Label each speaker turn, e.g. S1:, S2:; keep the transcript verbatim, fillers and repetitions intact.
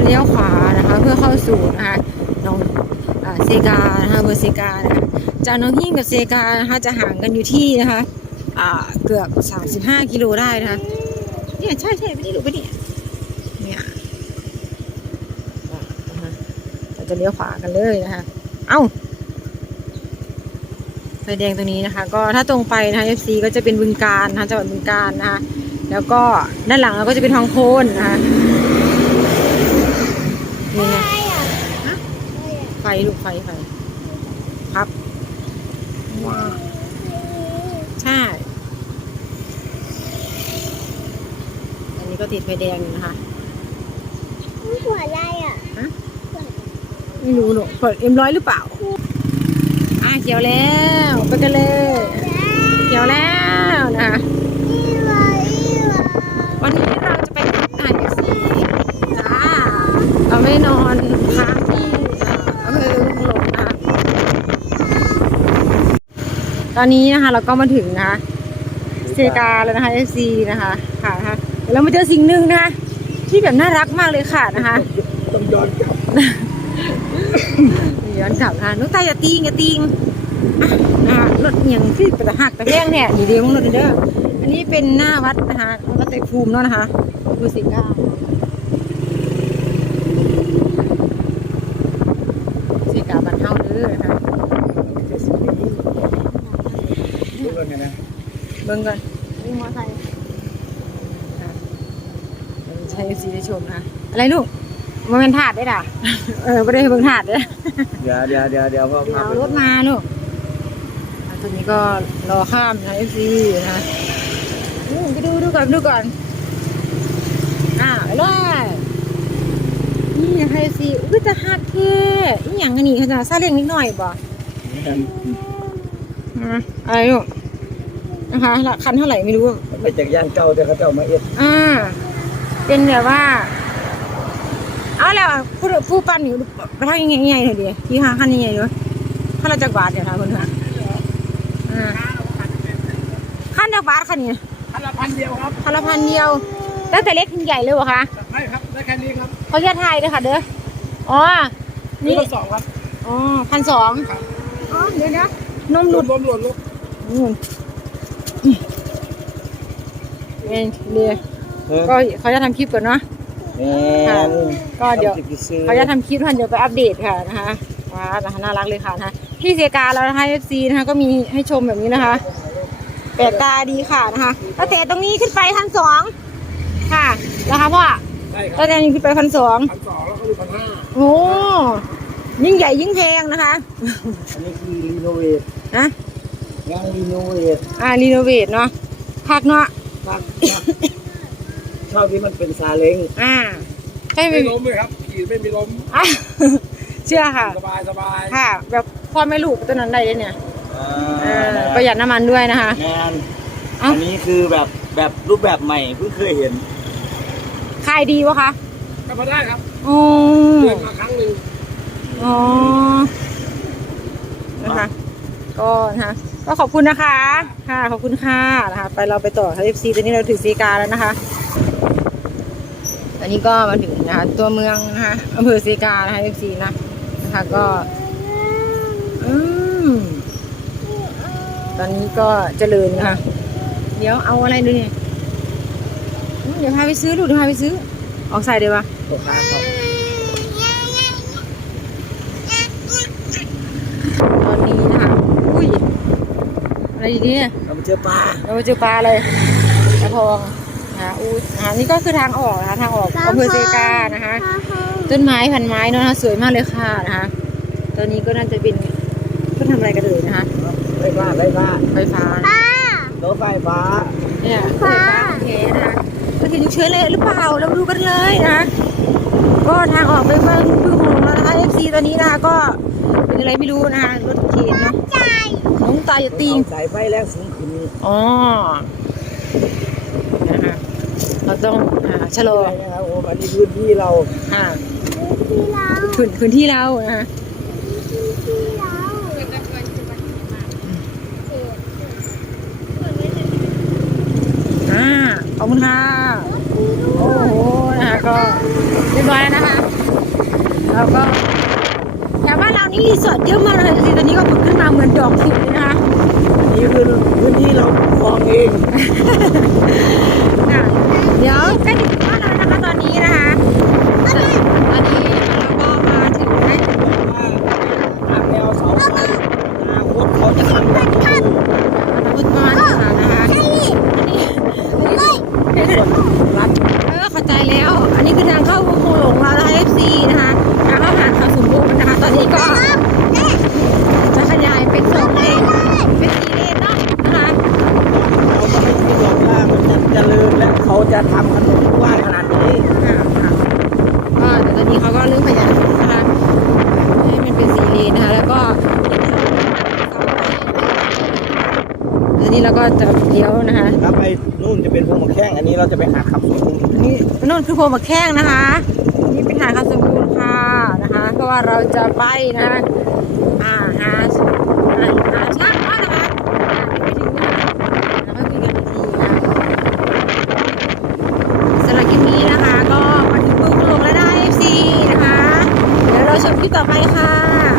S1: เลี้ยวขวานะคะเพื่อเข้าสู่นะคะน้องเซกานะคะเบอร์เซกานะคะจากน้องหิ้งกับเซกานะคะจะห่างกันอยู่ที่นะคะเกือบสามสิบห้ากิโลได้นะคะเนี่ยใช่ใช่ไปนี่ดูไปนี่เนี่ยเราจะเลี้ยวขวากันเลยนะคะเอ้าไฟแดงตรงนี้นะคะก็ถ้าตรงไปนะคะ เอฟ ซี ก็จะเป็นบึงกาฬนะคะจังหวัดบึงกาฬนะคะแล้วก็ด้านหลังเราก็จะเป็นทองโคนนะคะนี่ไงไฟลูกไฟไฟครับว้าวใช่อันนี้ก็ติดไฟแดงอยู่นะคะ
S2: หัวอะไรอ่ะ
S1: ไม่รู้หนูเปิดเอ็มร้อยหรือเปล่าอ่ะเขียวแล้วไปกันเลยเขียวแล้วนะคะวันนี้เราจะไปงานเอฟซีจ้าเราไม่นอนค้างที่อำเภอลุงหลงนะคะตอนนี้นะคะเราก็มาถึงนะคะเซกาแล้วนะคะเอฟซีนะคะค่ะนะคะเดี๋ยวเรามาเจอสิ่งหนึ่งนะคะที่แบบน่ารักมากเลยค่ะนะคะ
S3: ต้องย้อนกลับ
S1: ย้อนกลับค่ะนุ๊กตาอย่าตีงอย่าตีงนะคะรถอย่างที่กระหักกระแพงเนี่ยดีเดียวของรถเด้ออันนี้เป็นหน้าวัดนะคะวัดเตภูมิเนาะนะคะดูสิก้าสิกาบันเท่าเด้อนะคะ
S3: ดูกันนะ
S1: เบิ่งก่อนนี่มอไซค์ใช้สีได้ชมนะอะไรลูกมันเป็นถาดได้ด่ะเออไม่ได้เบิ่งถาดเด้อ
S3: เดี๋ยวเดี๋ยวเดี๋ยวเดี๋ยวพ่อ
S1: เอารถมาลูกตอนนี้ก็รอข้ามนะเอฟซีนะไปดูดูก่อนดูก่อนอ่าไปเลยนี่ไฮซีอุ้ยจะหักเท่นี่อย่างนี้เขาจะซาเล้งนิดหน่อยบ่อะไรลูกนะคะคันเท่าไหร่ไม่รู้
S3: ไปจากย่านเก่าแต่เขาเจ้ามาเอ็ด
S1: อ่าเป็นแบบว่าเอาแล้วผู้ผู้ปั้นอยู่ไปทำยังไงยังไงเถอะดิที่ห้าคันยังไงด้วยขั้นละจักรบาทเดี๋ยวค่ะคุณค่ะอ่าขั้นจักรบาทคันนี้
S3: คันละพันเดียวครับ
S1: คันละพันเดียวตั้งแต่เล็กถึงใหญ่เลยวะคะ
S3: ใช่ครับได้แค่นี้ครับ
S1: เขาแค่ไทยเลยค่ะเด้ออ๋อ
S3: นี่พันสองครับ
S1: อ๋อพันสองอ๋อเดี๋ยวนะนมหลุด
S3: นมหลุดลูก
S1: นู่นเนี่ยเดี๋ยวก็เขาจะทำคลิปก่อนเนาะค่ะก็เดี๋ยวเขาจะทำคลิปท่านเดี๋ยวไปอัปเดตค่ะนะคะว้านะคะน่ารักเลยค่ะนะที่เซกาแล้วนะคะ เอฟ ซี นะคะก็มีให้ชมแบบนี้นะคะแปลกตาดีค่ะนะคะตั้งแต่ตรงนี้ขึ้นไปพันสองค่ะนะคะพ่อตั้งแต่นี้ขึ้นไปพันสอง
S3: พันสองแล้วก็มีพันห้า
S1: โอ้ยิ่งใหญ่ยิ่งแพงนะคะ
S3: อันนี้คือรีโนเวท
S1: นะ
S3: ยังรีโนเวท
S1: อ่ารีโนเวทเนาะพักเนาะ
S3: พักชอบที่มันเป็นซาเล้ง
S1: อ่า
S3: ไม่ล้มเลยครับขี่ไม่มีล้ม
S1: เชื่อค่ะ
S3: สบายสบาย
S1: ค่ะแบบพ่อไม่ลูกตัวนั้นได้เลยเนี่ยประหยัดน้ำมันด้วยนะคะ
S3: แมนอันนี้คือแบบแบบรูปแบบใหม่เพิ่งเคยเห็น
S1: ขายดีวะคะ
S3: ก็พอได้ครับ
S1: อ๋อ
S3: เดือนมาครั้งหนึ่ง
S1: อ๋อนะคะก็นะคะก็ขอบคุณนะคะค่ะขอบคุณค่ะนะคะไปเราไปต่อค่ะ เอฟ ซี ตอนนี้เราถึงซีกาแล้วนะคะตอนนี้ก็มาถึงนะคะตัวเมืองนะคะอำเภอซีกานะคะ เอฟ ซี นะนะคะก็อืมตอนนี้ก็เจริญนะคะเดี๋ยวเอาอะไรดูเนี่ยเดี๋ยวพาไปซื้อดูเดี๋ยวพาไปซื้อออกใส่เดี๋ยววะ
S3: ตกค้างครับ
S1: ตอนนี้นะคะอุ้ยอะไรดีเนี่ย
S3: เราไปเจอปลา
S1: เราไปเจอปลาเลยกระพงนะคะอู้นะคะนี่ก็คือทางออกนะคะทางออกอำเภอเซกานะคะต้นไม้พันไม้เนาะสวยมากเลยค่ะนะคะตอนนี้ก็น่าจะเป็นเพื่อทำอะไรกันเลยนะคะ
S3: ไฟฟ้าไฟฟ้า
S1: ไฟฟ้าร
S3: ถไฟฟ้า
S1: เนี่ยไฟฟ้าโอเคนะคะมาถึงเชื้อเลยหรือเปล่าเราดูกันเลยนะก็ทางออกไปเมืองพึ่งหลวงแล้วนะคะ เอฟ ซี ตอนนี้นะคะก็เป็นอะไรไม่รู้นะคะรถเข็นเนาะน้องตาอย่าตีง
S3: สายไฟแรงสูงขึ้น
S1: อ๋อนะคะเราต้องชะลอ
S3: นะครับโอ้อันนี้พื้นที่เรา
S1: ค่ะพื้นพื้นที่เรานะคะอ่าขอบคุณค่ะโอ้โหนะคะก็เรียบร้อยแล้วนะคะแล้วก็แถวบ้านเรานี่รีสอร์ทเยอะมากเลยตอนนี้ก็ผุดขึ้นมาเหมือนดอกขุดเลยนะคะ
S3: นี่คือพื้นที่เราครองเอง
S1: ค่ะเดี๋ยวใกล้ถึงบ้านแล้วนะคะตอนนี้นะคะตอนนี้เราก็มาถึงใกล้ถึง
S3: ทางแนวเสาไฟอนาคตเขาจะทำแบบนี้
S1: พุทธมานะคะนะคะ
S2: ใช่
S1: อันนี้
S3: รัด
S1: เออเข้าใจแล้ว อันนี้คือทางเข้าโคหลงเรานะคะ เอฟ ซี นะคะทางเข้าหาดเขาสมบูรณ์นะคะ ตอนนี้ก็จะขยายเป็นสองเลนเป็นสี่เลนเนาะนะคะ
S3: เราก็ไม่คิดหรอกว่ามันจะเจริญและเขาจะทำถนนกว้างขนาดนี้
S1: อ่าค่ะก็เดี๋ยวตอนนี้เขาก็เริ่มขยายนะคะให้มันเป็นสี่เลนนะคะ แล้วก็เดี๋ยวนี้เราก็จะเลี้ยวนะคะ
S3: ถ้าไปนู่นจะเป็นพวงมะแข้งอันนี้เราจะไปหาคำสมบูรณ์
S1: อันนี้นู่นคือโพมาแข้งนะคะนี่เป็นหาดคำสมบูรณ์ค่ะนะคะ เพราะว่าเราจะไปนะอ่าหาหาหาช่างเนาะนะคะอ่าไปถึงนู่นแล้วก็คุยกันอีกทีนะสำหรับคลิปนี้นะคะ ก็มาถึงเมืองหลวงแล้วได้ เอฟ ซี นะคะ เดี๋ยวเราชมคลิปต่อไปค่ะ